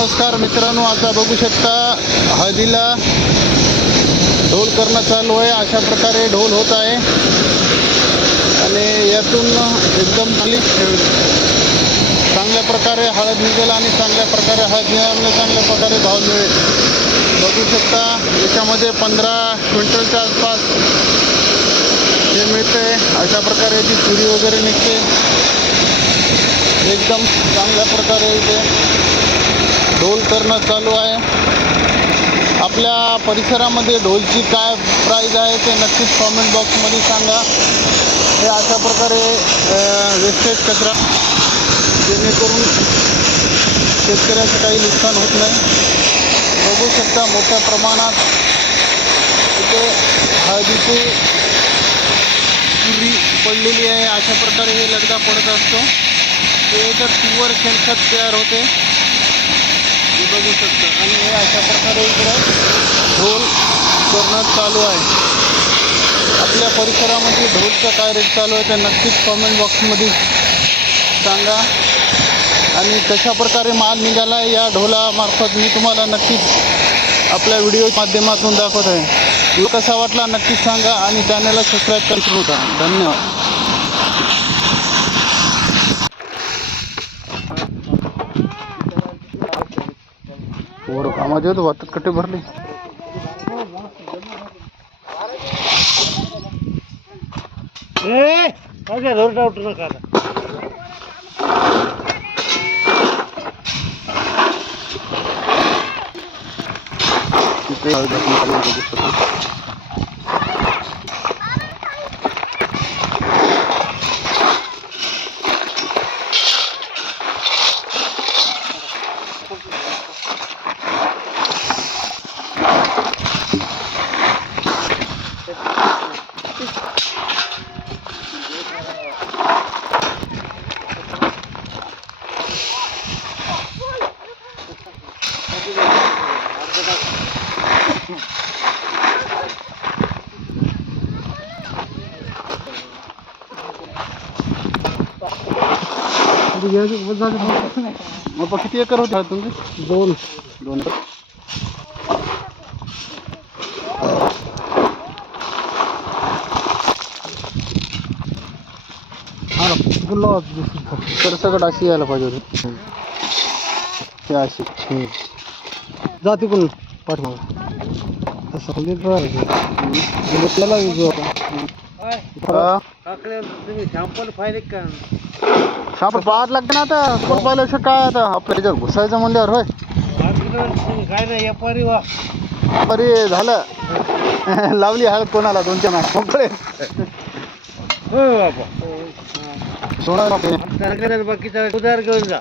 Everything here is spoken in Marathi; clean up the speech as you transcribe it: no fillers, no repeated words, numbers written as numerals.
नमस्कार मित्रांनो, आता बघू शकता हळदीला ढोल करणं चालू आहे. अशा प्रकारे ढोल होत आहे आणि यातून एकदम चांगल्या प्रकारे हळद निघेल आणि चांगल्या प्रकारे हळद निघाल्यामुळे चांगल्या प्रकारे भाव मिळेल. बघू शकता याच्यामध्ये 15 क्विंटलच्या आसपास हे मिळते. अशा प्रकारे याची चुरी वगैरे निघते. एकदम चांगल्या प्रकारे इथे ढोल करणं चालू आहे. आपल्या परिसरामध्ये ढोलची काय प्राईज आहे ते नक्कीच कॉमेंट बॉक्समध्ये सांगा. हे अशा प्रकारे वेस्टेज कचरा, जेणेकरून शेतकऱ्याचं काही नुकसान होत नाही. बघू शकता मोठ्या प्रमाणात इथे हळदीची चुरी पडलेली आहे. अशा प्रकारे हे लगदा पडत असतो. ते याच्यात प्युअर शेणखत तयार होते, हे बघू शकता. आणि हे अशा प्रकारे इकडे ढोल करणं चालू आहे. आपल्या परिसरामध्ये ढोलचा काय रेट चालू आहे ते नक्कीच कॉमेंट बॉक्समध्ये सांगा. आणि कशा प्रकारे माल निघाला आहे या ढोलामार्फत मी तुम्हाला नक्कीच आपल्या व्हिडिओ माध्यमातून दाखवत आहे. व्हिडिओ कसा वाटला नक्कीच सांगा आणि चॅनलला सबस्क्राईब करू नका. धन्यवाद. कामाचे होतं वाटत कट्टे भरले. मग किती एकर होते तुमचे? दोन. तर सगळं अशी यायला पाहिजे होती. हे अशी जाती कोण पाठवा शॅम्पल पाहावं लागते ना. आता कोण पाहिल्यापेक्षा काय आता आपल्या ह्याच्यात घुसायचं म्हणल्यावर होय काय नाही व्यापारी वा अरे झालं. लावली हळद कोणाला 2-4 मोकळे सोडा बाकीचा उधार घेऊन जा.